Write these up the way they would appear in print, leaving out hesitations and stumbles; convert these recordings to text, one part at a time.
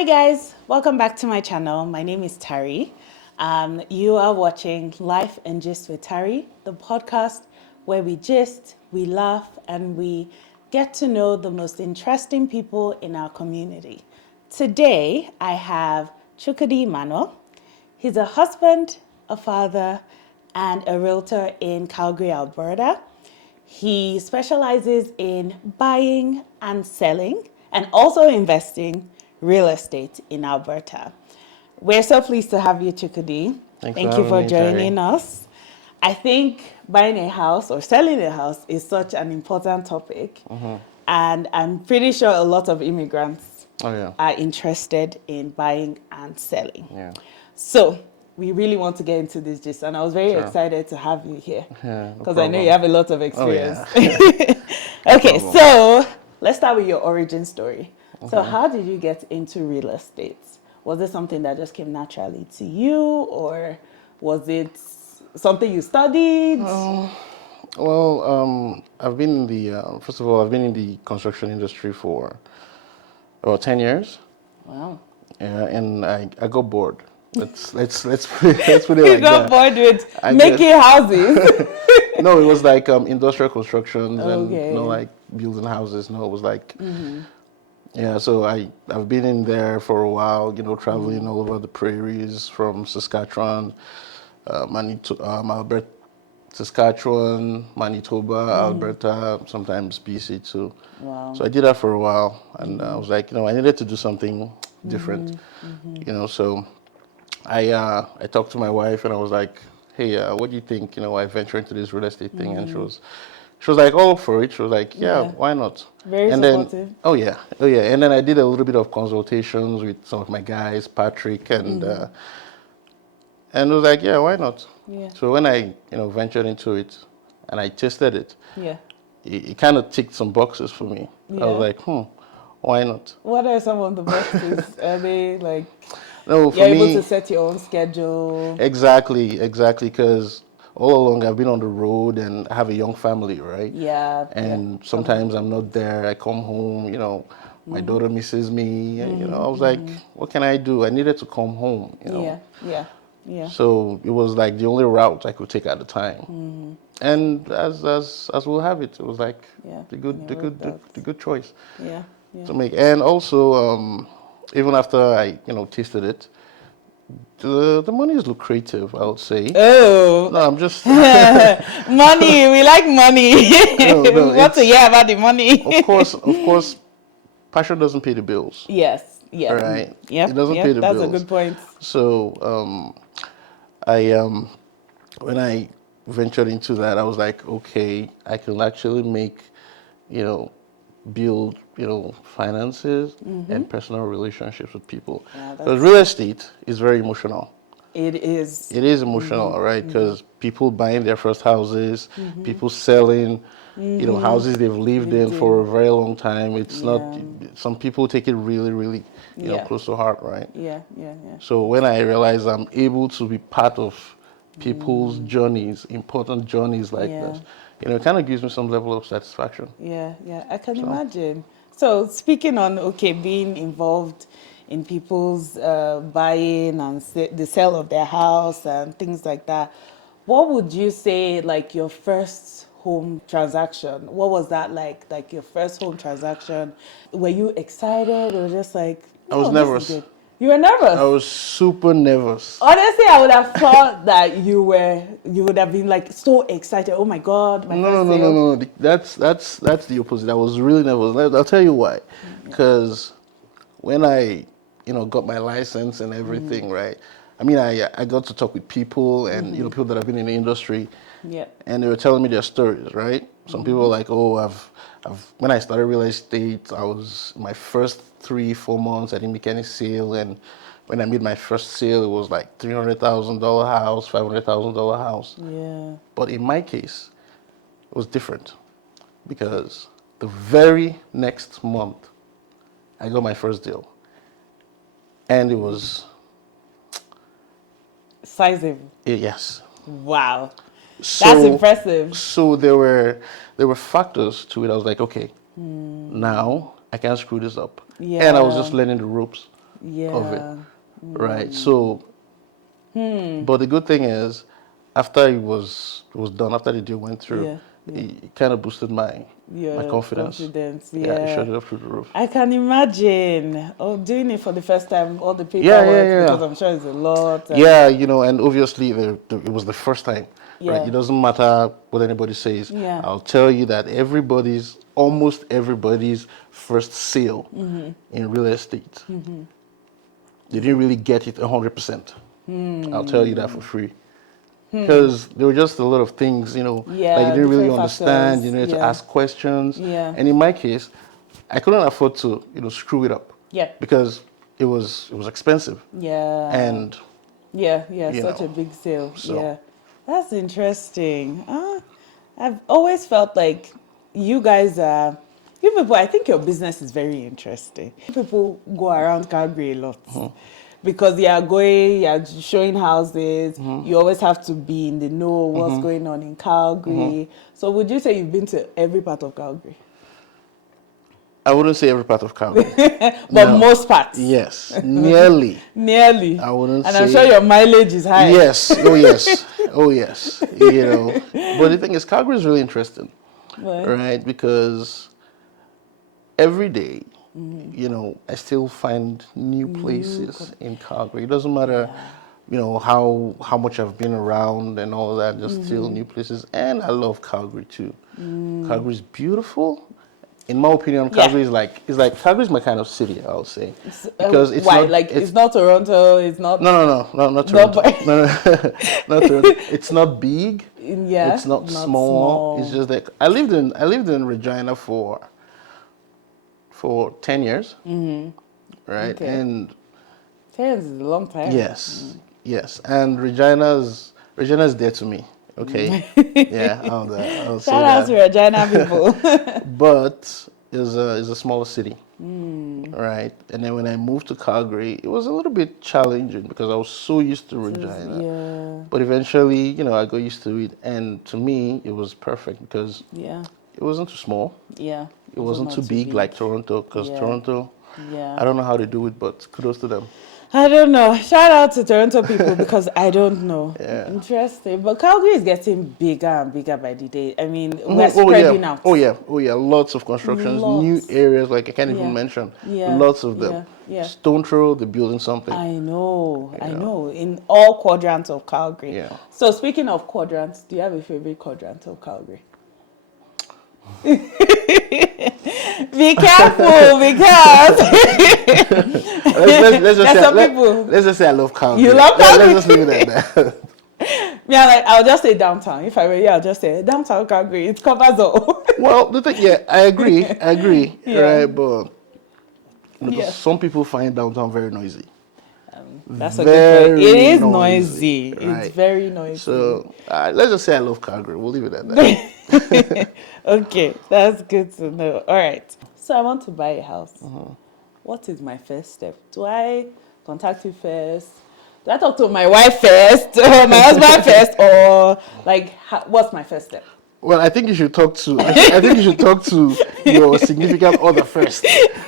Hi guys, welcome back to my channel. My name is Tari. You are watching Life and Gist with Tari, the podcast where we gist, we laugh, and we get to know the most interesting people in our community. Today, I have Chukwudi Emmanuel. He's a husband, a father, and a realtor in Calgary, Alberta. He specializes in buying and selling and also investing real estate in Alberta. We're so pleased to have you, Chukwudi. Thanks Thank for you having for me, joining Terry. us. I think buying a house or selling a house is such an important topic. And I'm pretty sure a lot of immigrants Oh yeah, are interested in buying and selling. yeah, So we really want to get into this gist, and I was very sure. excited to have you here Yeah, no because I know you problem. have a lot of Oh experience. yeah, no Okay, problem. so let's start with your origin story. So Okay. how did you get into real estate? Was it something that just came naturally to you, or was it something you studied? I've been in the first of all, I've been in the construction industry for about 10 years. Wow. Yeah, and I got bored. Let's put it You like got that. bored with I guess making houses. no, it was like industrial constructions and Okay. like building houses. No, it was like yeah. So I've been in there for a while. Traveling all over the prairies from Saskatchewan, Alberta, Saskatchewan, Manitoba, Alberta, sometimes BC too. Wow. So I did that for a while, and I was like, I needed to do something different. So I talked to my wife, and I was like, hey, what do you think? I venture into this real estate thing, and she was like, all for it. She was like, yeah, Yeah. why not? Very And then, supportive. oh yeah, and then I did a little bit of consultations with some of my guys, Patrick, and it was like, yeah, why not? Yeah. So when I, ventured into it and I tested it, Yeah. it kind of ticked some boxes for me. I was Yeah. like, why not? What are some of the boxes? Are they like No, you're for able to me, set your own schedule? exactly, because all along I've been on the road and I have a young family, right? Yeah, yeah. And Totally. sometimes I'm not there. I come home, my daughter misses me. And, I was like, what can I do? I needed to come home. Yeah, yeah, yeah. So it was like the only route I could take at the time. And as we'll have it, it was like Yeah. the And good it the good worked the, out. the good choice Yeah, yeah. to make. And also, even after I tasted it, the money is lucrative, I would say. Oh, No, I'm just money. We like money. We no. want to It's hear about the money. of course, passion doesn't pay the bills, Yes, yeah. right? It Yep, doesn't pay yep. the That's a bills. good point. So I when I ventured into that, I was like, okay, I can actually make, you know, build, finances and personal relationships with people. Yeah, Because that's real estate is very emotional. it is. It is emotional, right? Because people buying their first houses, people selling, houses they've lived They in for do. a very long time. It's not, Yeah, some people take it really, really, yeah, close to heart, right? yeah, yeah, yeah. So when I realized I'm able to be part of people's journeys, important journeys like Yeah. this, it kind of gives me some level of satisfaction. Yeah, yeah, I can So, imagine. So, speaking on okay, being involved in people's buying and the sale of their house and things like that, what would you say like your first home transaction? What was that like? Like your first home transaction? Were you excited or just like, I was oh, this is nervous. good? You were I nervous. was super nervous. Honestly, I would have thought that you would have been like so excited. Oh my God, my No, no, first no, no, sale. no. That's the opposite. I was really nervous. I'll tell you why. Yeah. Because when I, got my license and everything, right? I mean, I got to talk with people and people that have been in the industry, Yeah. and they were telling me their stories, right? Some people were like, oh, I've when I started real estate, I was my first 3 4 months, I didn't make any sale, and when I made my first sale, it was like $300,000 house, $500,000 house. Yeah. But in my case, it was different because the very next month, I got my first deal, and it was Sizable. yes. Wow. That's So, impressive. so there were factors to it. I was like, okay, now I can't screw this up, and I was Yeah. just learning the ropes. of it, Yeah. right? So, but the good thing is, after it was done, after the deal went through, Yeah. Yeah. it kind of boosted my Your confidence. confidence. Yeah, it Yeah. shot it up through the roof. I can imagine. Oh, doing it for the first time, all the Yeah, yeah, paperwork, because yeah. I'm sure it's a lot. And Yeah, and obviously it was the first time, right? It yeah. doesn't matter what anybody says. Yeah. I'll tell you that almost everybody's first sale in real estate, they didn't really get it 100%. I'll tell you that for free. Because there were just a lot of things, like you Yeah. didn't really Different understand, factors. you needed to Yeah. ask questions. Yeah. And in my case, I couldn't afford to, screw it up Yeah. because it was expensive. Yeah. And, Yeah. Yeah. you Such a know, big sale. so. Yeah. That's interesting. I've always felt like you guys are, you people, I think your business is very interesting. People go around Calgary a lot because you're showing houses, you always have to be in the know what's going on in Calgary. So would you say you've been to every part of Calgary? I wouldn't say every part of Calgary. But No. most parts? Yes, nearly. Nearly. I wouldn't And say. I'm sure your mileage is high. Yes. Oh yes. Oh yes. But the thing is, Calgary is really interesting, Right. right? Because every day, I still find new places in Calgary. It doesn't matter, how much I've been around and all that. Just still new places, and I love Calgary too. Calgary's beautiful. In my opinion, Yeah. Calgary is like Calgary's my kind of city, I would say, because it's Why? not. Like, it's not Toronto, it's not... No, not No, Toronto. No, no, not Toronto. It's not big. Yeah, It's not not small. small. It's just like I lived in Regina for 10 years, right? Okay. And 10 years is a long time. yes, and Regina's dear to me. Okay, yeah, I'll say Shout out to that. Regina people. But is a smaller city, right? And then when I moved to Calgary, it was a little bit challenging because I was so used to Regina. Yeah, But eventually, I got used to it, and to me, it was perfect because yeah, it wasn't too small. yeah. It Also wasn't not too big like Toronto, because Yeah, Toronto, yeah. I don't know how they do it, but kudos to them. I don't know. Shout out to Toronto people because I don't know. Yeah. Interesting. But Calgary is getting bigger and bigger by the day. I mean, we're Oh yeah. spreading out. Oh yeah. Oh yeah. Lots of constructions, new Lots. areas like I can't Yeah. even mention. Yeah. Lots of them. Yeah. Yeah. Stone throw, they're building something. I know. In all quadrants of Calgary. Yeah. So speaking of quadrants, do you have a favorite quadrant of Calgary? Be careful because Let's just there's say some people. let's just say I love Calgary. You love Calgary? Let's just leave it at that. Yeah, like I'll just say downtown. If I were you, I'll just say downtown Calgary. It covers all. Well, the thing, yeah, I agree, Yeah. right? But Yeah. some people find downtown very noisy. That's a good point. It is noisy, noisy. right? It's very noisy. So let's just say I love Calgary. We'll leave it at that. Okay, that's good to know. All right. So I want to buy a house. What is my first step? Do I contact you first? Do I talk to my wife first, or my husband first, or like what's my first step? Well, I think you should talk to. I think you should talk to your significant other first.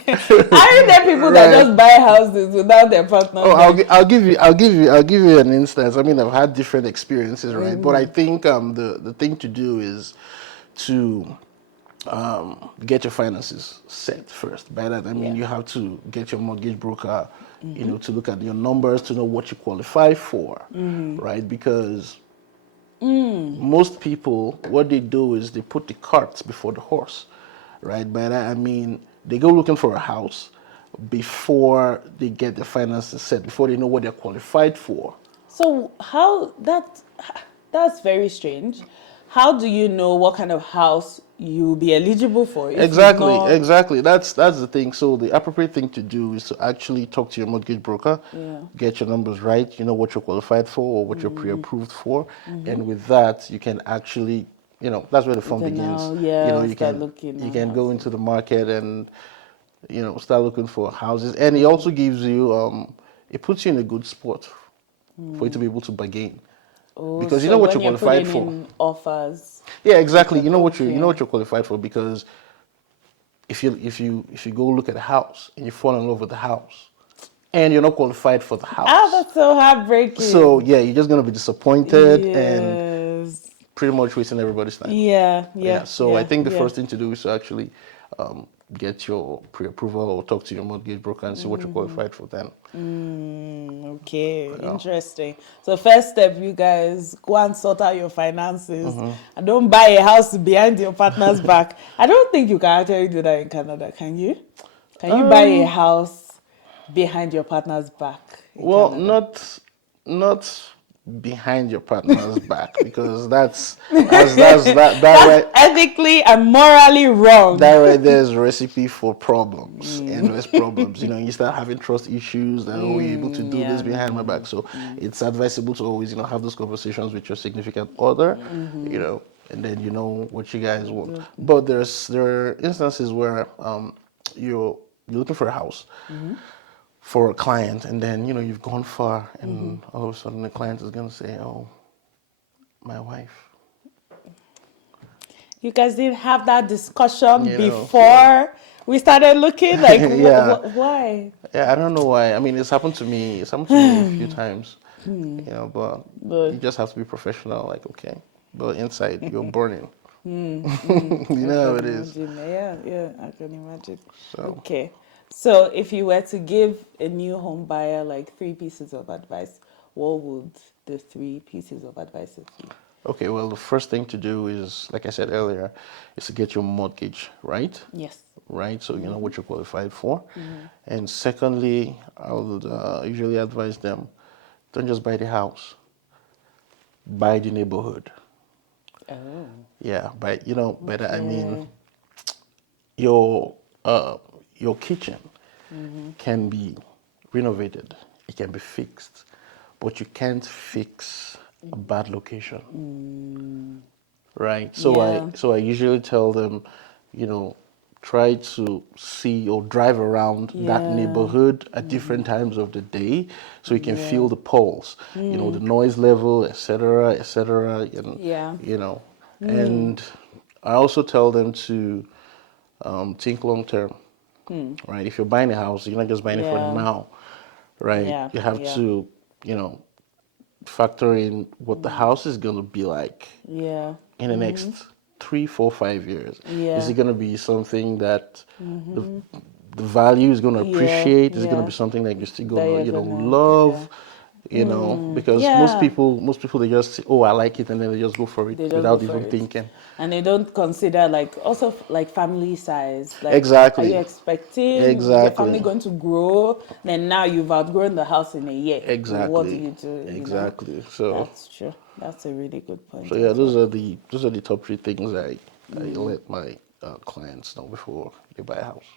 Aren't there people that just buy houses without their partner? Oh, I'll give you an instance. I mean, I've had different experiences, right? But I think the thing to do is to get your finances set first. By that I mean you have to get your mortgage broker, to look at your numbers to know what you qualify for, right? Because most people, what they do is they put the cart before the horse, right? By that I mean they go looking for a house before they get the finances set, before they know what they're qualified for. So that's very strange. How do you know what kind of house you'll be eligible for? If Exactly. That's the thing. So the appropriate thing to do is to actually talk to your mortgage broker, get your numbers right, you know what you're qualified for or what you're pre-approved for, and with that you can actually, that's where the fun begins. You can go into the market and start looking for houses, and it also gives you it puts you in a good spot for you to be able to bargain. Because you know what you're qualified for. In offers. Yeah, exactly. You know what you're qualified for, because if you go look at a house and you fall in love with the house, and you're not qualified for the house. Ah, that's so heartbreaking. So yeah, you're just gonna be disappointed and Yes. pretty much wasting everybody's time. Yeah. So I think the yeah. first thing to do is to actually get your pre-approval or talk to your mortgage broker and see what you're qualified for then. Okay, interesting. So first step, you guys go and sort out your finances and don't buy a house behind your partner's back. I don't think you can actually do that in Canada, can you? Can you buy a house behind your partner's back in Well, Canada? not behind your partner's back because that's that That's right. ethically and morally wrong. That right there is a recipe for problems, endless problems. You start having trust issues that are we able to do this behind my back. So it's advisable to always, have those conversations with your significant other, and then you know what you guys want. But there are instances where you're looking for a house for a client, and then you've gone far, and all of a sudden the client is gonna say, "Oh, my wife." You guys didn't have that discussion So before we started looking? Like, yeah. why? Yeah, I don't know why. I mean, it's happened to me. It's happened to me a few times. But you just have to be professional. Like, okay, but inside you're burning. You know how it is. Yeah, I can imagine. So Okay. So if you were to give a new home buyer like 3 pieces of advice, what would the 3 pieces of advice be? okay, well, the first thing to do is, like I said earlier, is to get your mortgage right. Yes. Right, so you know what you're qualified for. And secondly, I would usually advise them, don't just buy the house, buy the neighborhood. Oh. Yeah, by by that I mean Yeah. your uh, your kitchen can be renovated, it can be fixed, but you can't fix a bad location, right? So Yeah. I usually tell them, try to see or drive around that Yeah. neighborhood at different times of the day, so you can feel Yeah. the pulse, the noise level, etc., etc., and Yeah. and I also tell them to think long term, right? If you're buying a house, you're not just buying it for the Yeah. now, right? Yeah. You have Yeah. to, factor in what the house is going to be like Yeah. in the next 3, 4, 5 years. Is Yeah. it going to be something that the, the value is going to Yeah. appreciate? Is it going to Yeah. be something that you're still going That to, you're gonna, yeah. love? Because Yeah. most people they just say, oh, I like it, and then they just go for it They just go without for even it. thinking. And they don't consider like also like family size. Like, are you Exactly. expecting is your family Exactly. going to grow? Then now you've outgrown the house in a year. What do Exactly. you do? Exactly. So That's true. That's a really good point so yeah, as well. those are the top 3 things I let my clients know before they buy a house.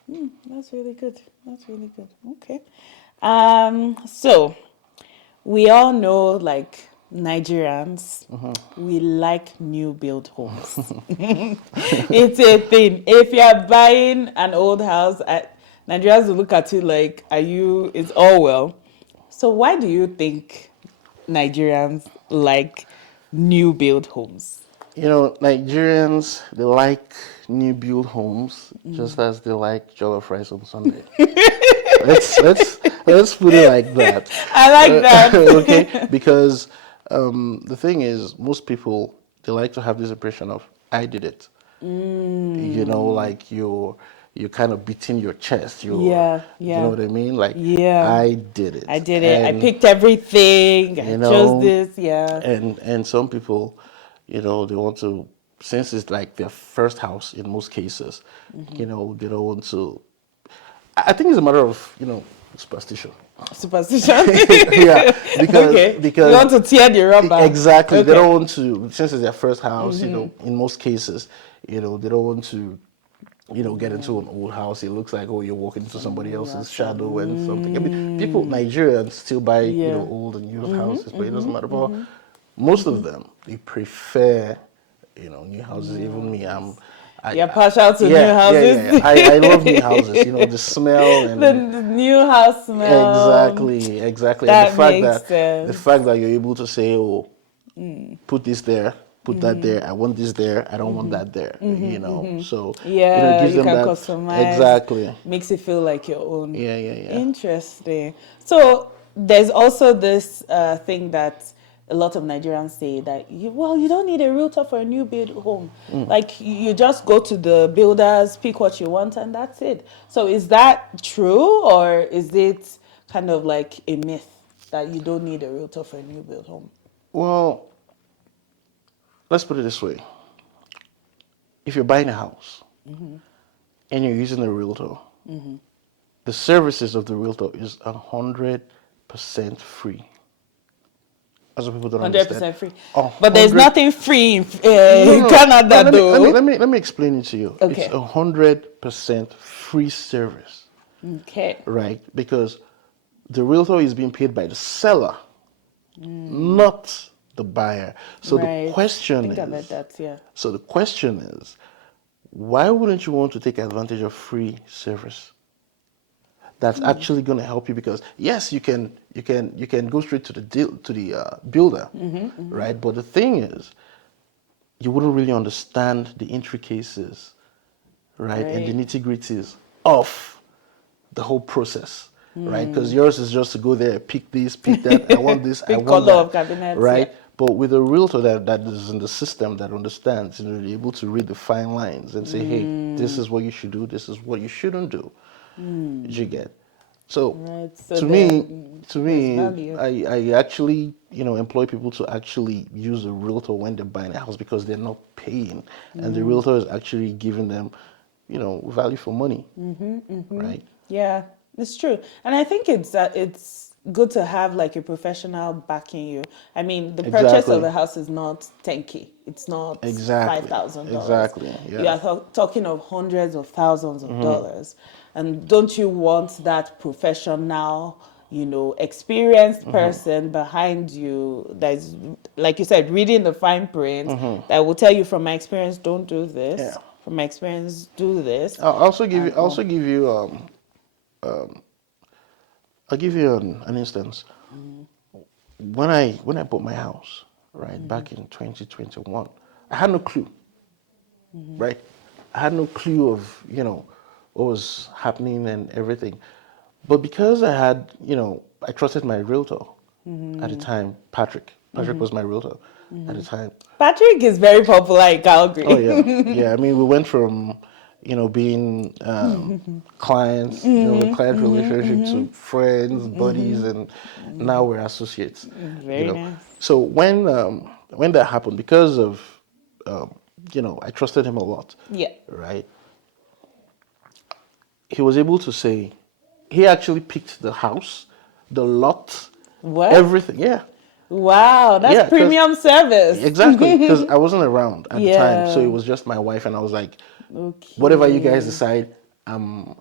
That's really good. That's really good. Okay. So we all know like Nigerians, we like new build homes. It's a thing. If you're buying an old house, Nigerians will look at you like, are you, it's all well. So why do you think Nigerians like new build homes? Nigerians they like new build homes just as they like jollof rice on Sunday. Let's put it like that. I like that. Okay, because the thing is, most people they like to have this impression of I did it. Like you're kind of beating your chest. Yeah, You know yeah, what I mean? Like yeah. I did I it, did it. I and picked everything. I you chose know, this. Yeah. and some people, they want to, since it's like their first house in most cases, they don't want to. I think it's a matter of superstition. Superstition. Yeah, Okay. You want to tear the rubber. exactly they Okay. don't want to, since it's their first house. In most cases, they don't want to get into an old house. It looks like, oh, you're walking into somebody else's shadow and something. I mean, people, Nigerians still buy, Yeah. old and used houses, but it doesn't matter. But most of them, they prefer, new houses. Even me, You're partial to new yeah, yeah, houses. yeah, yeah. I love new houses. The smell and The new house smell. exactly, and That makes the sense. fact that you're able to say, oh, put this there, put that there. I want this there. I don't want that there. So it Yeah, gives you them can that customize, exactly. makes it feel like your own. Yeah, yeah, yeah. Interesting. So there's also this thing that a lot of Nigerians say that you don't need a realtor for a new build home. Like you just go to the builders, pick what you want, and that's it. So is that true, or is it kind of like a myth that you don't need a realtor for a new build home? Well, let's put it this way: if you're buying a house and you're using a realtor, the services of the realtor is 100% free. That's what people don't understand. 100% free. A But there's hundred. nothing free in No, no, no. Canada, though. Let me explain it to you. It's Okay. 100% free service, Okay. right? Because the realtor is being paid by the seller, not the buyer. So the Right. question Think about is, that, yeah. so the question is, why wouldn't you want to take advantage of free service? That's actually going to help you because yes, you can go straight to the builder, right? But the thing is, you wouldn't really understand the intricacies, right, and the Right. nitty gritties of the whole process, right? Because yours is just to go there, pick this, pick that. I want this, I Big want color that, of cabinets, yeah. right? But with a realtor that is in the system that understands, they're able to read the fine lines and say, hey, this is what you should do, this is what you shouldn't do. You get. So Right. So to there, me, there's value. I actually, employ people to actually use a realtor when they're buying a house because they're not paying, and the realtor is actually giving them, value for money, right? Yeah, it's true. And I think it's good to have like a professional backing you. I mean, the purchase of Exactly, a house is not 10K. It's not exactly, $5,000. exactly. You Yeah. are talking of hundreds of thousands of dollars. And don't you want that professional, experienced person behind you that's, like you said, reading the fine print that will tell you from my experience, don't do Yeah. this. From my experience, do this. I'll also give you, And all. I'll give you an instance. When I bought my house, right, back in 2021, I had no clue, right? I had no clue of, what was happening and everything. But because I trusted my realtor at the time, Patrick. Patrick was my realtor at the time. Patrick is very popular in Oh Calgary. yeah, yeah. I mean, we went from being clients, the client relationship to friends, buddies, and now we're associates. You Very know, nice. so when that happened, because of I trusted him a lot, Yeah. right? He was able to say he actually picked the house, the lot, What? everything. Yeah, Wow, that's yeah, because premium service. exactly, because I wasn't around at the time, so it Yeah. was just my wife, and I was like, whatever you guys Okay. decide, I'm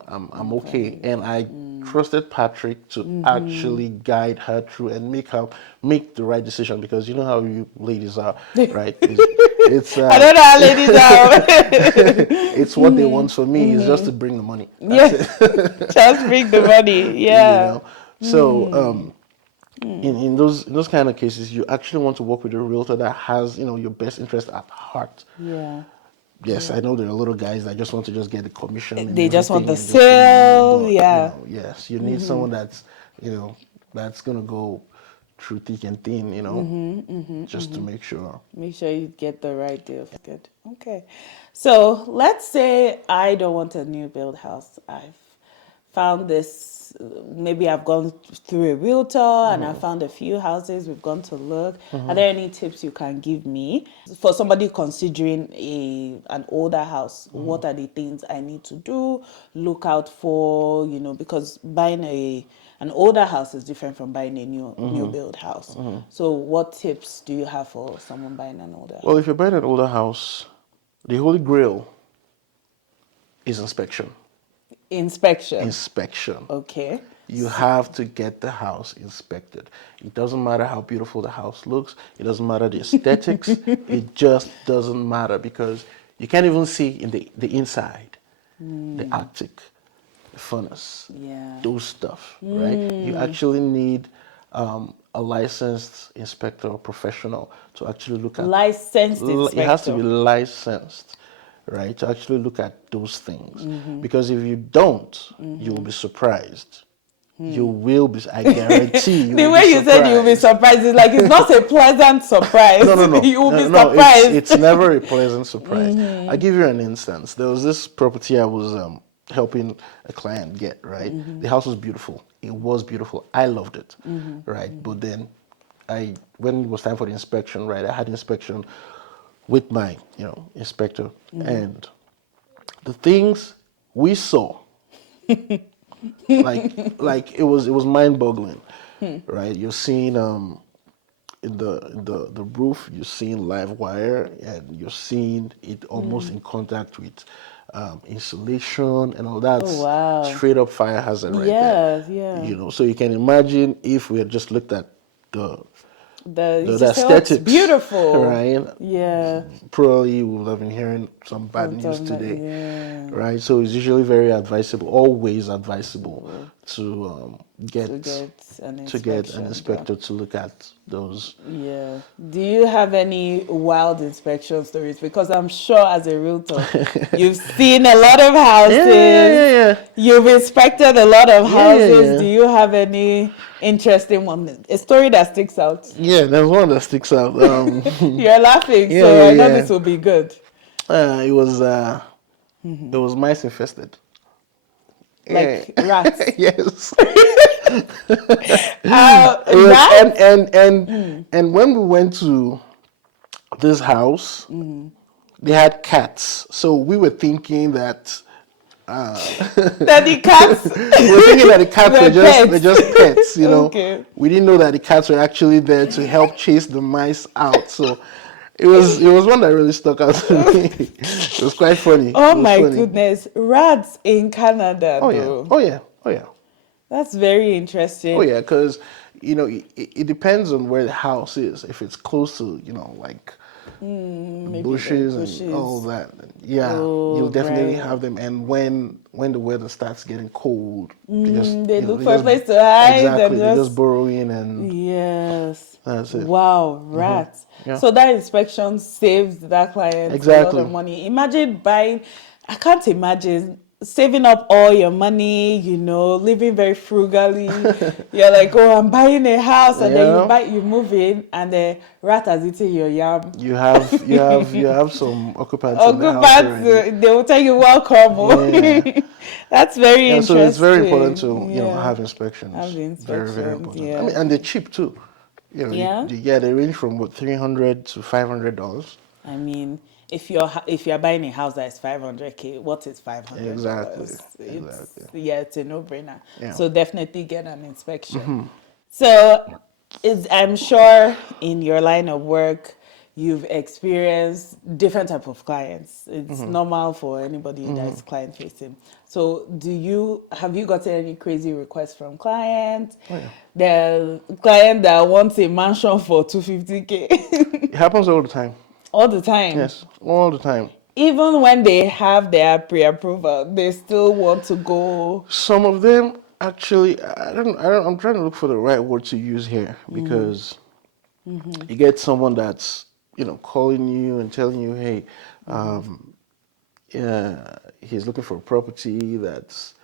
okay. Fine. And I trusted Patrick to actually guide her through and make the right decision because you know how you ladies are, right? It's I don't know how ladies are. it's what they want from me is just to bring the money. That's Yeah. it. Just bring the money. you Yeah. know. So in those kind of cases, you actually want to work with a realtor that has your best interest at heart. Yeah. Yes, I know there are a lot of guys that just want to just get the commission and They just want everything the and just bring the money. sale. But Yeah. yes, you need someone that's gonna go through thick and thin, just to make sure. Make sure you get the right deal. Good. Okay. So let's say I don't want a new build house. I've found this, maybe I've gone through a realtor and I found a few houses. We've gone to look. Are there any tips you can give me for somebody considering an older house? What are the things I need to do, look out for, because buying an older house is different from buying a new build house. So what tips do you have for someone buying an older Well, house? if you're buying an older house, the holy grail is inspection. Inspection. Inspection. Okay. You have to get the house inspected. It doesn't matter how beautiful the house looks. It doesn't matter the aesthetics. It just doesn't matter because you can't even see in the inside, the attic, the furnace, Yeah. those stuff, right? You actually need a licensed inspector or professional to actually look at. Licensed It has to be inspector. licensed, right, to actually look at those things. Because if you don't, you'll be surprised. You will be. I guarantee you The will be way you said you'll be surprised. surprised is like it's not a pleasant surprise. No, no, no, You will be no, no. surprised. It's never a pleasant surprise. I'll give you an instance. There was this property I was helping a client get. Right, the house was beautiful. It was beautiful. I loved it. Right, but then when it was time for the inspection, right, I had inspection with my inspector, and the things we saw, like it was mind-boggling, right? You're seeing in the roof, you're seeing live wire, and you're seeing it almost in contact with insulation and all that. Oh, wow. Straight up fire hazard right there. Yes, yeah. So you can imagine if we had just looked at the You the just say, oh, it's aesthetics, beautiful. right? Yeah. Probably we would have been hearing some bad news today, Yeah. right? So it's usually very advisable, always advisable to get To get an to get inspection an done. inspector to look at those. Yeah. Do you have any wild inspection stories? Because I'm sure as a realtor, you've seen a lot of houses. Yeah. You've inspected a lot of houses. Yeah. Do you have any interesting one? A story that sticks out? Yeah, there's one that sticks out. You're laughing, Yeah, so yeah, I know yeah. this will be good. It was mice infested. Like rats. Yes. It was, Rats? and when we went to this house, they had cats. So we were thinking that That the cats we were thinking that the cats were were just pets, Okay. We didn't know that the cats were actually there to help chase the mice out. So it was one that really stuck out to me. It was quite funny. Oh It was my funny. goodness. Rats in Canada, Oh yeah. though. Oh yeah. Oh yeah. That's very interesting. Oh yeah, because it depends on where the house is. If it's close to like Maybe bushes like and all that, yeah, Oh, you'll definitely right. have them. And when the weather starts getting cold, They look they for a just place to hide exactly and they just just burrow in and yes. that's it. Wow, rats. Yeah. So that inspection saves that client a lot Exactly. of money. Imagine buying, I can't imagine saving up all your money, living very frugally. You're like, oh, I'm buying a house, and then Yeah. you move in, and the rat has eaten your yam. You have some occupants in the house Occupants, already. they will tell you welcome. Yeah. That's very Yeah, so it's very important interesting. to Yeah. have inspections. Have the Very, very inspections, important. I yeah. mean, and they're cheap too. Yeah? They range from what $300 to $500. I mean, if you're buying a house that is 500K, what is Exactly, $500? exactly. It's a no-brainer. Yeah. So definitely get an inspection. So I'm sure in your line of work, you've experienced different type of clients. It's normal for anybody that's client facing. So have you gotten any crazy requests from clients? Oh yeah, The client that wants a mansion for 250K it happens all the time. all the time. Yes, all the time. Even when they have their pre-approval, they still want to go. Some of them actually, I'm trying to look for the right word to use here because you get someone that's calling you and telling you, hey, he's looking for a property that's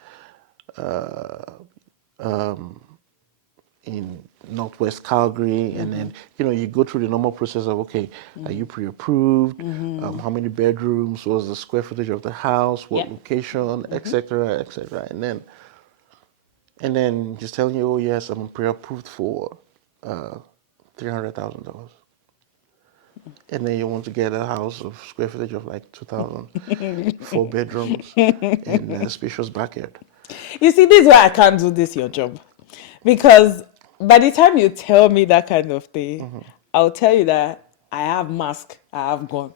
in Northwest Calgary, and then you go through the normal process of okay, are you pre-approved? How many bedrooms? What's the square footage of the house? What Yeah. location, etc., etc. And then just telling you, oh yes, I'm pre-approved for $300,000, and then you want to get a house of square footage of like 2,000, 4 bedrooms, and a spacious backyard. You see, this is why I can't do this your job. Because by the time you tell me that kind of thing, I'll tell you that I have mask, I have gun.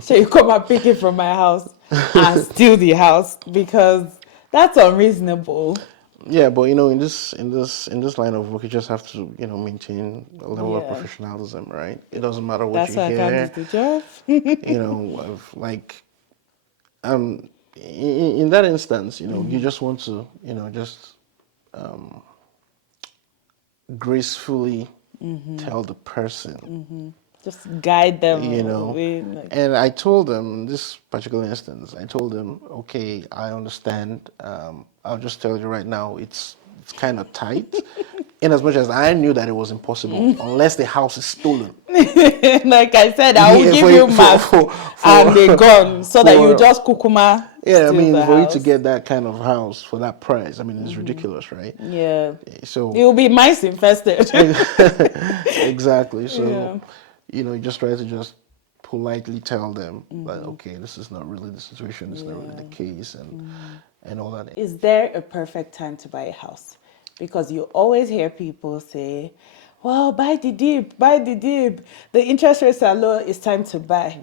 So you come and pick it from my house and steal the house because that's unreasonable. Yeah, but in this line of work, you just have to maintain a level of Yeah. professionalism, right? It doesn't matter what That's you why I hear. can't do the job. Like in that instance, you just want to just gracefully tell the person, Just guide them you know. away. Like, And I told them, in this particular instance, I told them, okay, I understand. I'll just tell you right now, it's kind of tight. In as much as I knew that it was impossible, unless the house is stolen. like I said, I will Yeah, give you mask and a gun so that you for just kukuma yeah, I steal mean, the for you to house. get that kind of house for that price, I mean, it's ridiculous, right? Yeah. So It will be mice infested. exactly. So, Yeah. you just try to just politely tell them that okay, this is not really the situation, this is not really the Yeah. case, and all that. Is there a perfect time to buy a house? Because you always hear people say, well, buy the dip, buy the dip. The interest rates are low, it's time to buy.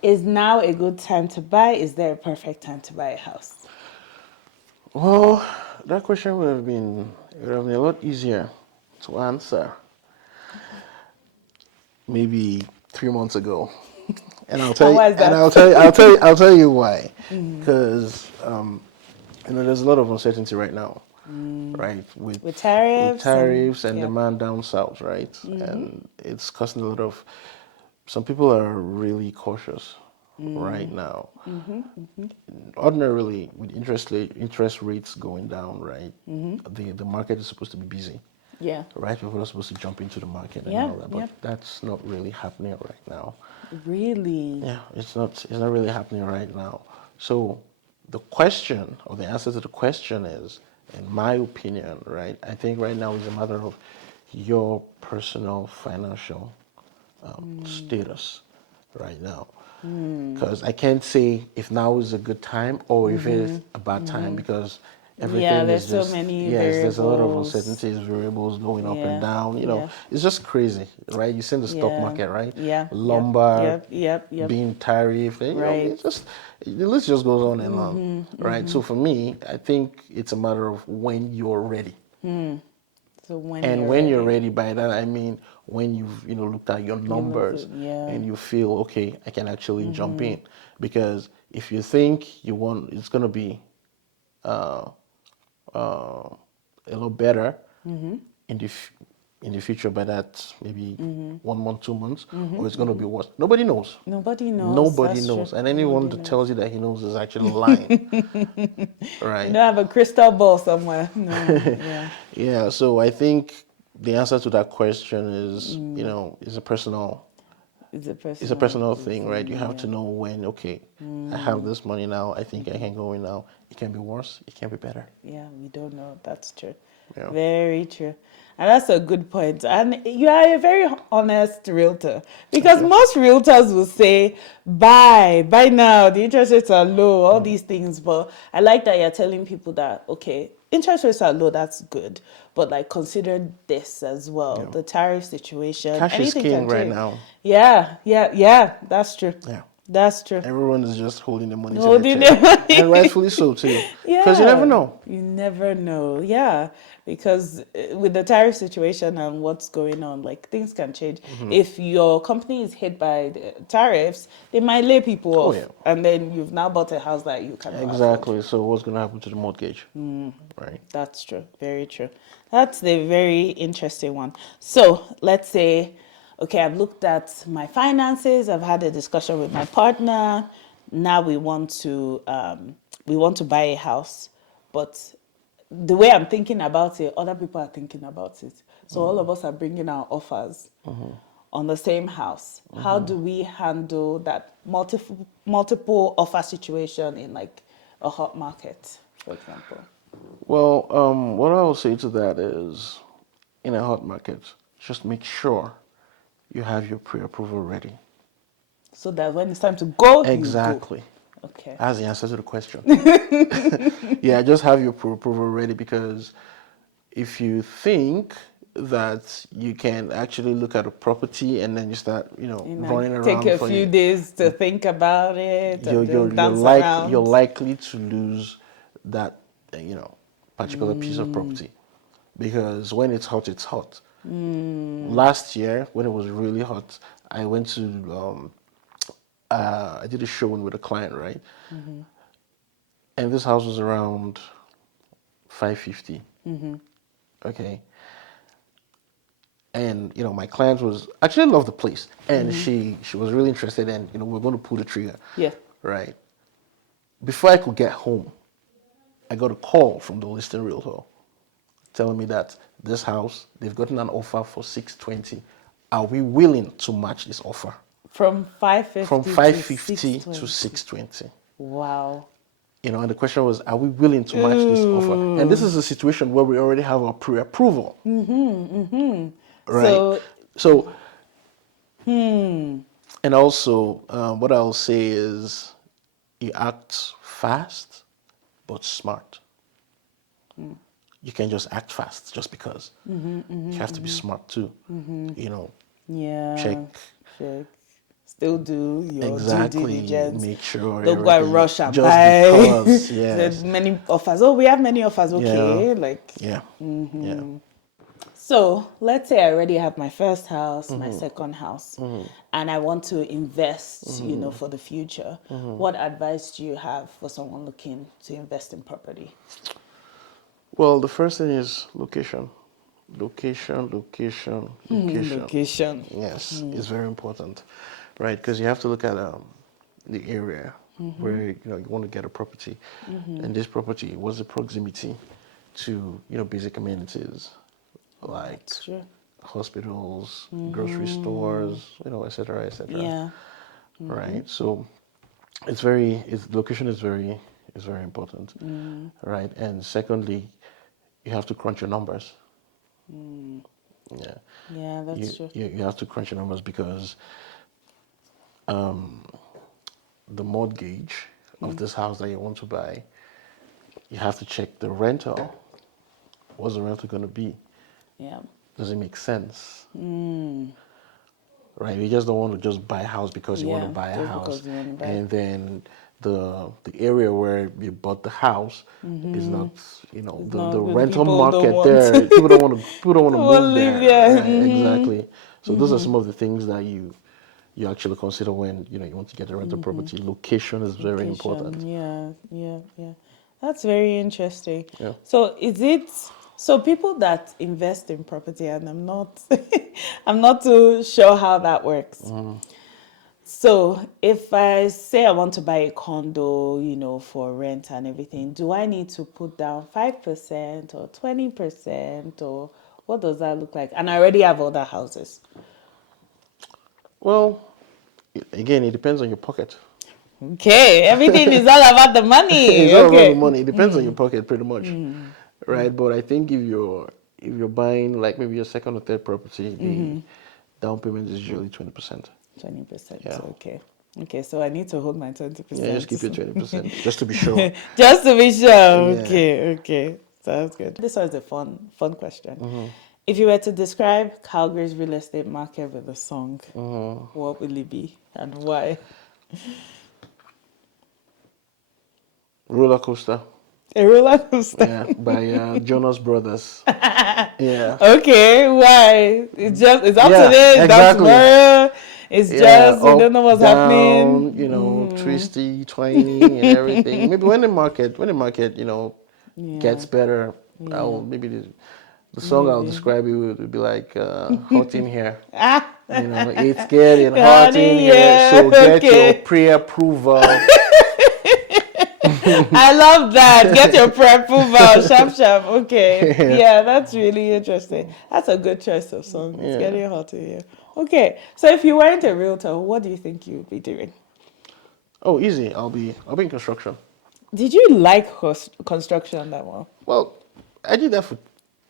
Is now a good time to buy? Is there a perfect time to buy a house? Well, that question would have been a lot easier to answer maybe 3 months ago. And I'll tell And you, why is and that? I'll tell you why. Because there's a lot of uncertainty right now, right? With With tariffs and tariffs and yeah. demand down south, right? And it's causing a lot of. Some people are really cautious right now. Ordinarily, with interest rates going down, right? The market is supposed to be busy, Yeah. right? People are supposed to jump into the market and Yeah. all that, but Yeah. that's not really happening right now. Really? Yeah, it's not really happening right now. So the question or the answer to the question is, in my opinion, right? I think right now is a matter of your personal financial status right now. Because I can't say if now is a good time or if it's a bad time because Yeah, everything there's is so just, many yes, there's a lot of variables. uncertainties, variables going up and Yeah. down. Yeah. It's just crazy, right? You see in the stock Yeah. market, right? Yeah. Yep. Lumber Yep. Yep. Yep. being tariff, Right. it's just the list just goes on and on, right? So for me, I think it's a matter of when you're ready. So when And you're when you're ready, ready, by that I mean when you've looked at your you look numbers at, yeah. and you feel okay, I can actually jump in. Because if you think it's gonna be uh, uh, a lot better in the future by that maybe 1 month, 2 months, or it's gonna be worse. Nobody knows. Nobody knows. Nobody That's true. knows, and anyone Nobody that knows. tells you that he knows is actually lying, You right? don't have a crystal ball somewhere. No. Yeah. Yeah. So I think the answer to that question is a personal It's a it's a personal personal thing, right? You thing. have to Yeah. know when, okay, I have this money now, I think I can go in now. It can be worse, it can be better. Yeah, we don't know. That's true. Yeah. Very true. And that's a good point. And you are a very honest realtor because Okay. most realtors will say, buy now, the interest rates are low, all these things. But I like that you're telling people that, okay, interest rates are low, that's good. But like consider this as well, Yeah. the tariff situation, Cash is anything king can right change. now. Yeah, that's true. Yeah. That's true. Everyone is just holding the money to their Holding chest. their money. And rightfully so too. Because you never Yeah, know. you never know. Yeah, because with the tariff situation and what's going on, like things can change. If your company is hit by the tariffs, they might lay people Oh off, yeah. and then you've now bought a house that you cannot afford. Exactly. So what's gonna happen to the mortgage? Right. That's true. Very true. That's the very interesting one. So let's say, okay, I've looked at my finances. I've had a discussion with my partner. Now we want to buy a house, but the way I'm thinking about it, other people are thinking about it. So all of us are bringing our offers on the same house. How do we handle that multiple offer situation in like a hot market, for example? Well, what I will say to that is, in a hot market, just make sure you have your pre-approval ready. So that when it's time to go, you go. Exactly. Okay. That's the answer to the question. Yeah, just have your approval ready because if you think that you can actually look at a property and then you start, You know, running take around a for few you, days to think about it you're and you're then you're dance like you're around. likely to lose that particular piece of property because when it's hot, it's hot. Last year when it was really hot, I went to I did a showing with a client, right? And this house was around 550. Okay. And my client was actually loved the place, and she was really interested, and we are going to pull the trigger. Yeah. Right. Before I could get home, I got a call from the listing realtor telling me that this house, they've gotten an offer for 620. Are we willing to match this offer? From From 550 to 550 to 620. 620. Wow. And the question was, are we willing to match this offer? And this is a situation where we already have our pre-approval. Right. So, and also, what I'll say is, you act fast, but smart. You can't just act fast just because. You have to be smart too. Yeah. Check. Still do your Exactly. due diligence. Make sure Don't go and everything. rush and Just buy. because, yes. There's many offers. Oh, we have many offers. Okay. Yeah. Like. Yeah. Yeah. So let's say I already have my first house, my second house, and I want to invest, for the future. What advice do you have for someone looking to invest in property? Well, the first thing is location. Location. Location. Yes, it's very important, right? Because you have to look at the area where you want to get a property, and this property was the proximity to basic amenities like That's true. hospitals, grocery stores, etc., etc. Yeah. Right. So location is very important, right? And secondly, you have to crunch your numbers. Yeah. Yeah, that's true. You have to crunch your numbers because the mortgage of this house that you want to buy, you have to check the rental. What's the rental going to be? Yeah. Does it make sense? Right? You just don't want to just buy a house because you want to Yeah, buy a just house, because you want to buy. and then the area where you bought the house is not, not the good. rental People don't market want there. People don't want to Don't move live there. there. Right? Exactly. So those are some of the things that you actually consider when you want to get a rental property. Location is very important. Yeah. That's very interesting. Yeah. So people that invest in property, and I'm not I'm not too sure how that works. So if I say I want to buy a condo, for rent and everything, do I need to put down 5% or 20%, or what does that look like? And I already have other houses. Well, again, it depends on your pocket. Okay, everything is all about the money. It's all about the Okay. money. It depends on your pocket, pretty much, right? But I think if you're buying like maybe your second or third property, the down payment is usually 20%. 20%. Yeah. Okay. Okay, so I need to hold my 20%. Yeah, just keep your 20%, just to be sure. Just to be sure. Yeah. Okay. Sounds good. This was a fun question. If you were to describe Calgary's real estate market with a song, what will it be and why? Roller coaster. A roller coaster. Yeah, by Jonas Brothers. Yeah. Okay, why? It's up Yeah, today, it's down exactly. tomorrow. It's Yeah, just you don't know what's down, happening. twisty, twiny, and everything. Maybe when the market, gets Yeah. better, Yeah. maybe the song I'll Maybe. describe it would be like hot in here. Ah. It's getting hot in Honey, here, yeah, so get your okay. pre-approval. I love that. Get your pre-approval. Sharp. Okay. Yeah, that's really interesting. That's a good choice of song. It's Yeah. getting hot in here. Okay. So if you weren't a realtor, what do you think you'd be doing? Oh, easy. I'll be in construction. Did you like construction that well? Well, I did that for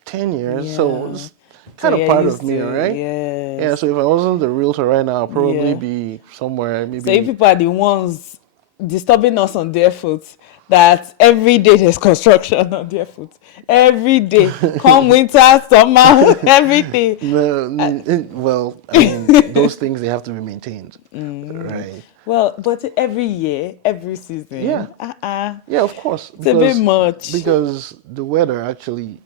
10 years, so Yeah. it's So kind of you're part used of me, to, right? Yeah, yes. so if I wasn't the realtor right now, I'll probably Yeah. be somewhere, So if maybe. people are the ones disturbing us on their foot, that every day there's construction on their foot. Every day. Come winter, summer, everything. Well, I mean, those things, they have to be maintained, right? Well, but every year, every season, Yeah. Yeah, of course, it's a bit much. because the weather actually,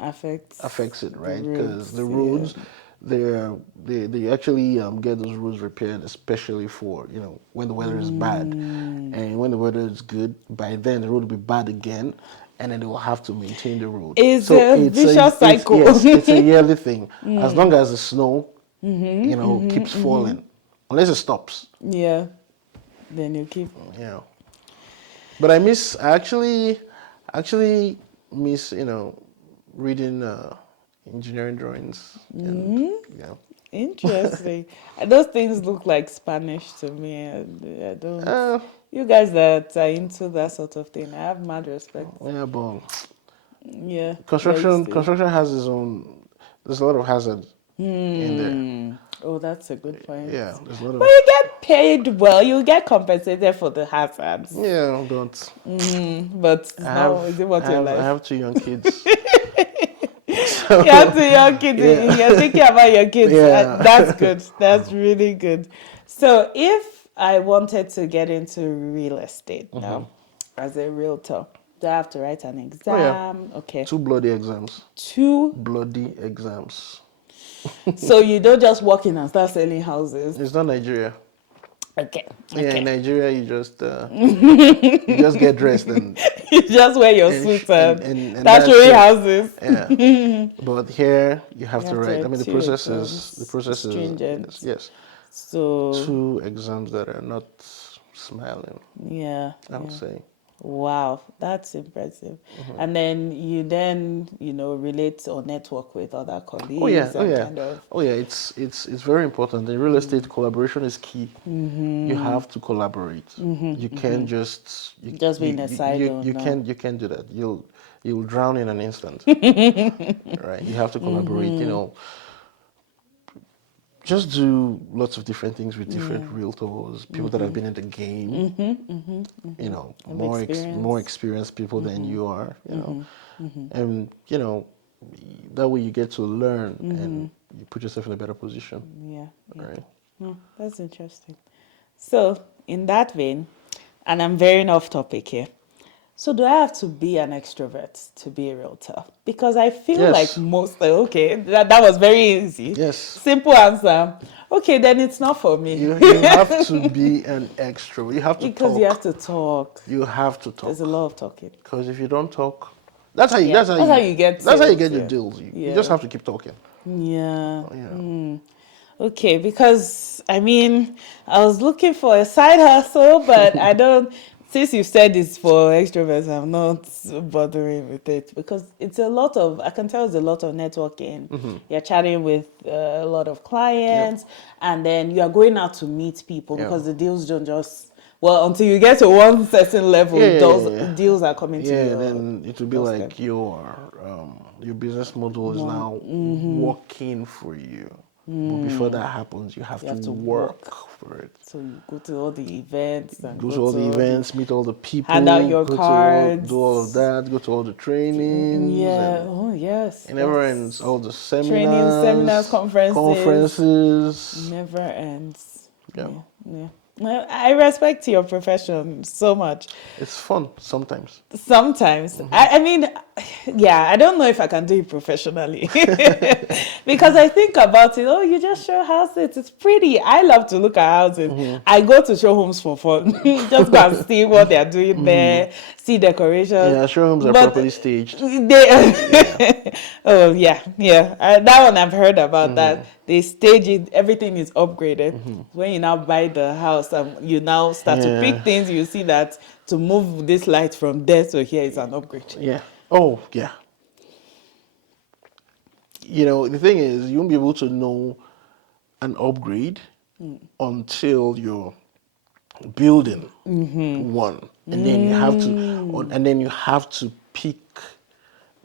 Affects affects it, the right? Because roads. the Yeah. roads, they actually get those roads repaired, especially for when the weather is bad, and when the weather is good, by then the road will be bad again, and then they will have to maintain the road. It's a vicious cycle. Yes, it's a yearly thing. As long as the snow, keeps falling, unless it stops. Yeah. Then you keep. Yeah. But I actually miss, reading engineering drawings. And, yeah. Interesting. Those things look like Spanish to me. I don't. You guys that are into that sort of thing, I have mad respect. Yeah, but Yeah. construction has its own. There's a lot of hazard in there. Oh, that's a good point. Yeah, there's a lot But of. you get paid well. You get compensated for the hazards. Yeah, but But it's not. Is it what you I like? have 2 young kids. You have to your kids. Yeah. You're thinking about your kids. Yeah. That's good. That's really good. So if I wanted to get into real estate now as a realtor, do I have to write an exam? yeah. Okay. 2 bloody exams. 2 bloody exams. So you don't just walk in and start selling houses. It's not Nigeria. Okay. Yeah, in Nigeria you just get dressed and You just wear your suit and and start showing houses. Yeah. But here you have to have to write. I write mean, the 2 process exams. is Stringent. yes. So 2 exams that are not smiling, yeah. I would say. Wow, that's impressive. And then you relate or network with other colleagues. Oh yeah. Kind of, Oh yeah. It's very important. In real estate, collaboration is key. You have to collaborate. You can't just Just be in a silo, You no. can't do that. You'll drown in an instant. Right. You have to collaborate. Just do lots of different things with different realtors, people that have been in the game. More experienced people than you are. And that way you get to learn and you put yourself in a better position. yeah. Right. That's interesting. So in that vein, and I'm veering off topic here. So do I have to be an extrovert to be a realtor? Because I feel Yes. like that was very easy. Yes. Simple answer. Okay, then it's not for me. You have to be an extrovert. You have to Because talk. you have to talk. You have to talk. There's a lot of talking. Because if you don't talk, that's how you That's how you get your sales, deals. You yeah. just have to keep talking. Yeah. Yeah. Okay, because I was looking for a side hustle, but I don't. Since you said it's for extroverts, I'm not bothering with it because it's a lot of. I can tell it's a lot of networking. You're chatting with a lot of clients, and then you are going out to meet people because the deals don't just. Well, until you get to one certain level, deals are coming to you. Yeah, then it will be like your business model is now working for you. But before that happens, you have to work for it. So you go to all the events. And Go to all the events, meet all the people. Hand out your cards. Do all of that. Go to all the trainings. Yeah. And Yes. it never ends. All the seminars. Trainings, seminars, conferences. Never ends. Yeah. Well, I respect your profession so much. It's fun sometimes. Sometimes. I don't know if I can do it professionally. Because I think about it, you just show houses. It's pretty. I love to look at houses. I go to showrooms for fun. Just go and see what they're doing there, see decorations. Yeah, showrooms are properly staged. Oh, yeah. That one I've heard about that. They stage it, everything is upgraded. When you now buy the house and you now start to pick things, you see that to move this light from there to here is an upgrade. Yeah. Oh, yeah. The thing is, you won't be able to know an upgrade until you're building one, and then you have to pick,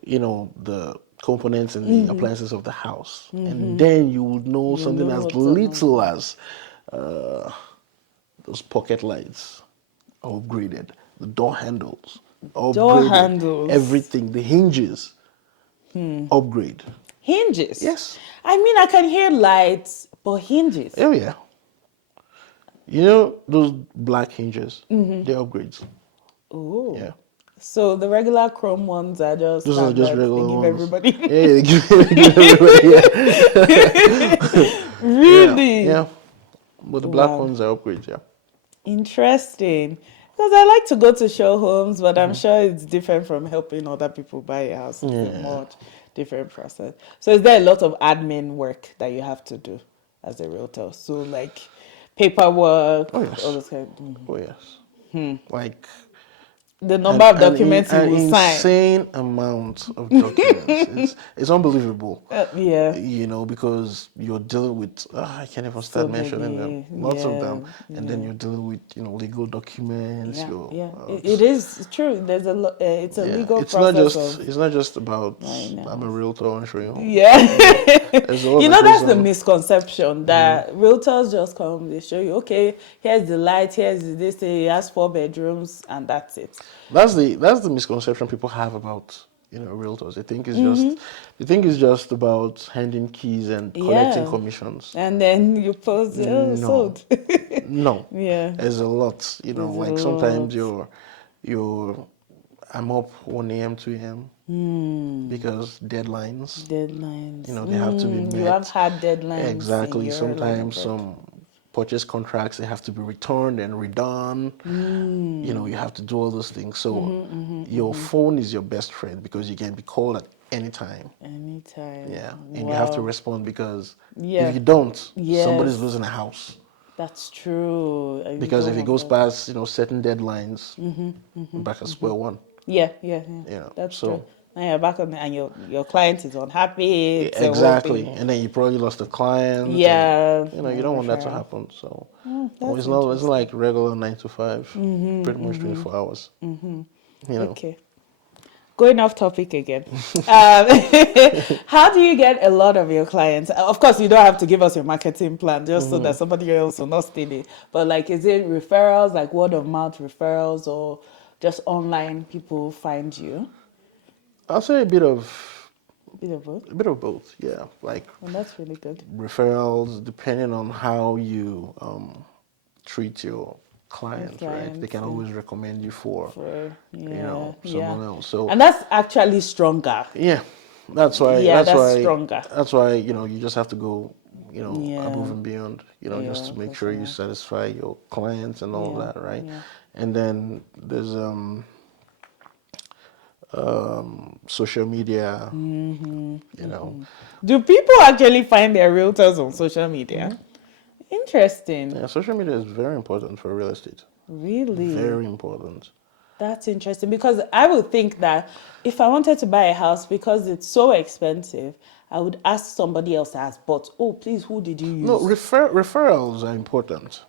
the components and the appliances of the house, and then you would know something as little as those pocket lights are upgraded, the door handles are upgraded, everything, the hinges upgrade. Hinges? Yes. I can hear lights, but hinges. Oh yeah. Those black hinges, they're upgrades. Oh. Yeah. So the regular chrome ones are just Those are just regular they give ones. everybody. Yeah, they give everybody. Yeah. Really? Yeah. But the black ones are upgrades. Yeah. Interesting. Because I like to go to show homes, but I'm sure it's different from helping other people buy a house. It's a Yeah. much different process. So is there a lot of admin work that you have to do as a realtor? So like paperwork, Oh all yes. those kind Oh yes. Like the number of documents you an will sign. insane amount of documents. It's unbelievable. Yeah. You know, because you're dealing with I can't even So start mentioning them. many, Lots of them, and then yeah. you're dealing with legal documents. Yeah, Your yeah, it is true. There's it's a yeah, legal process of, it's not just about I I'm a know. realtor and showing homes. Yeah. There's a lot You that know, goes that's the on. misconception that realtors just come, they show you, okay, here's the light, here's this, he has 4 bedrooms, and that's it. That's the misconception people have about realtors. They think it's just about handing keys and collecting Yeah. commissions. And then you post, oh, No, sold. no, Yeah. there's a lot. There's a Like lot. sometimes you're I'm up 1 a.m. 2 a.m. because deadlines. Deadlines. They have to be You have met. had deadlines in Exactly. your line of Sometimes work. some purchase contracts they have to be returned and redone. You have to do all those things. So your phone is your best friend because you can be called at any time. Anytime. Yeah. And you have to Wow. respond because if Yeah. you don't, somebody's Yes. losing a house. That's true. You Because if don't it want goes that. past, certain deadlines, we're back at square one. Yeah, yeah, yeah. That's true. So Now you're back on, and your client is unhappy. It's a whole exactly. thing. And then you probably lost a client and Yeah, you don't want that to sure. happen. So That's it's not interesting. like regular 9 to 5, pretty much 24 hours. You know. Okay. Going off topic again. How do you get a lot of your clients? Of course, you don't have to give us your marketing plan just so that somebody else will not steal it. But like, is it referrals, like word of mouth referrals, or just online people find you? I'll say Bit of both. a bit of both, yeah. Like Well, that's really good. referrals, depending on how you treat your Your clients, right? They clients, can yeah. always recommend you for, Yeah, yeah. someone else. So And that's actually stronger. yeah, Yeah, that's stronger. that's why you just have to go, above Yeah, and beyond, just yeah, to make for sure you sure. satisfy your clients and all Yeah, that, right? yeah. And then there's social media, Do people actually find their realtors on social media? Interesting. yeah, social media is very important for real estate. Really? Very important. That's interesting because I would think that if I wanted to buy a house because it's so expensive, I would ask somebody else that has bought, oh, please, who did you No, use? referrals are important.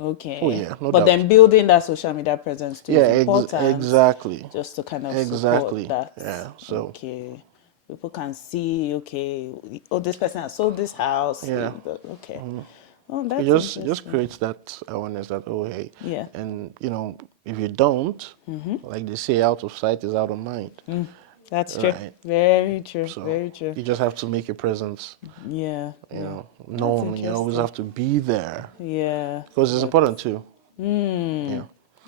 Oh Okay. yeah, no But doubt. then building that social media presence too Yeah, is important exactly, just to kind of support exactly. that. Yeah. So Okay. People can see, okay, oh, this person has sold this house. yeah, Okay. Oh, it that's just interesting. creates that awareness that hey, Yeah. and if you don't, like they say, out of sight is out of mind, That's true. right? Very true. So Very true. you just have to make your presence, Yeah. Yeah. That's known. You always interesting. have to be there Yeah. because it's That, important too. Yeah.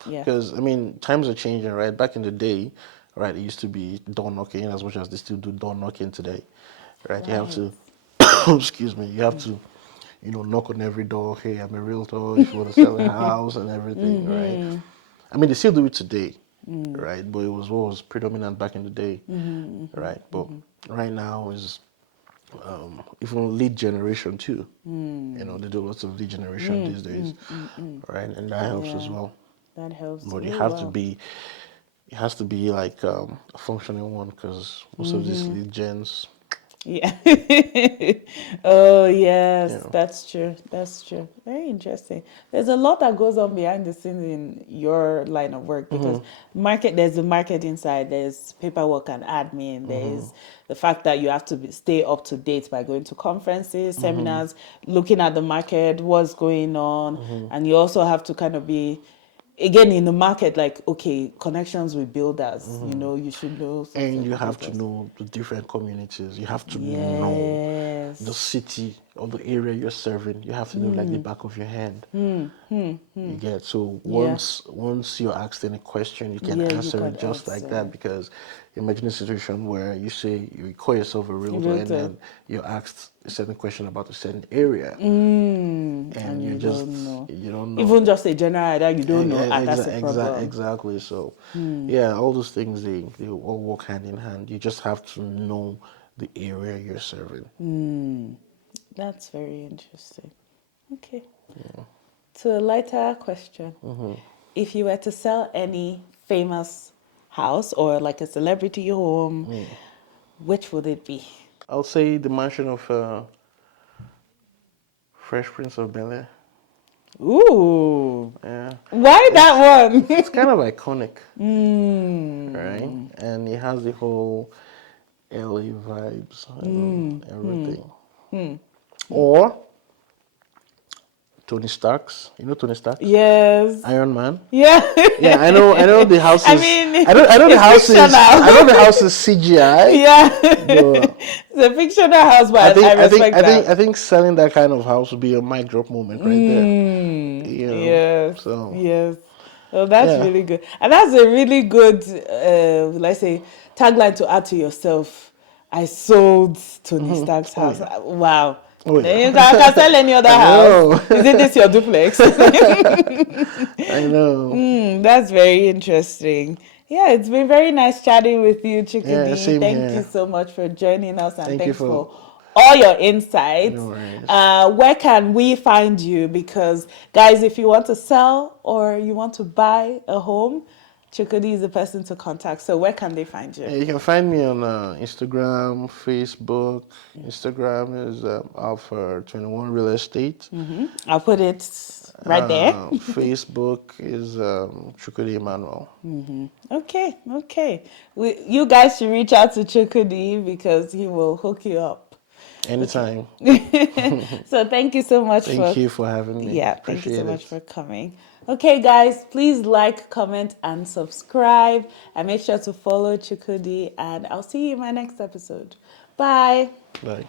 yeah. Because I mean, times are changing, right? Back in the day, right, it used to be door knocking as much as they still do door knocking today, right? You have Right. to, excuse me, you have to, knock on every door. Hey, I'm a realtor. If you want to sell a house and everything, right? I mean, they still do it today, right? But it was what was predominant back in the day, right? But right now is even lead generation too. They do lots of lead generation these days, right? And that helps as Yeah. well. That helps. But Oh, wow. it has to be like a functioning one because most of these lead gens, Yeah. Oh, you yes, know, that's true. That's true. Very interesting. There's a lot that goes on behind the scenes in your line of work because there's the marketing side, there's paperwork and admin, there's the fact that you have to stay up to date by going to conferences, seminars, looking at the market, what's going on, and you also have to kind of be again in the market like okay connections with builders, you should know some and you certain have to builders. know the different communities. You have to know the Yes. city or the area you're serving, you have to know like the back of your hand. You get so Yeah. once you're asked any question, you can Yeah, you answer can it just like that answer. because imagine a situation where you say you call yourself a realtor and Realtor. then you're asked a certain question about a certain area and And you don't know. you don't know. Even just a general idea, you don't know. Ah, that's a problem. Exactly. So, yeah, all those things they all work hand in hand. You just have to know the area you're serving. That's very interesting. Okay. To a lighter question. If you were to sell any famous house or like a celebrity home, which would it be? I'll say the mansion of Fresh Prince of Bel-Air. Ooh. Yeah, Why that one? it's kind of iconic, right? And it has the whole LA vibes and everything. Or Tony Stark's. You know Tony Stark's? Yes. Iron Man. Yeah. Yeah, I know the house I is. mean, I know the it's house is. I know fictional. the house is CGI. Yeah. But It's a fictional house, but I respect that. I think selling that kind of house would be a mic drop moment right there. You know. Yes. So Yes. Oh, that's yeah. really good. And that's a really good, let's say, tagline to add to yourself. I sold Tony Stark's Oh house. yeah. Wow. Oh Then yeah. you can sell any other I house. know. Isn't this your duplex? I know. That's very interesting. Yeah, it's been very nice chatting with you, Yeah. Chukwudi. Same Thank you here. so much for joining us and Thank you thanks for. for all your No insights. worries. Where can we find you? Because, guys, if you want to sell or you want to buy a home, Chukwudi is the person to contact. So, where can they find you? Yeah, you can find me on Instagram, Facebook. Instagram is Alpha21 Real Estate. I'll put it right there. Facebook is Chukwudi Emmanuel. Okay, okay. You guys should reach out to Chukwudi because he will hook you up. Okay. Anytime. So thank you so much Thank for, you for having me. yeah, thank you so Appreciate much it. for coming. Okay, guys, please like, comment, and subscribe. And make sure to follow Chukwudi. And I'll see you in my next episode. Bye. Bye.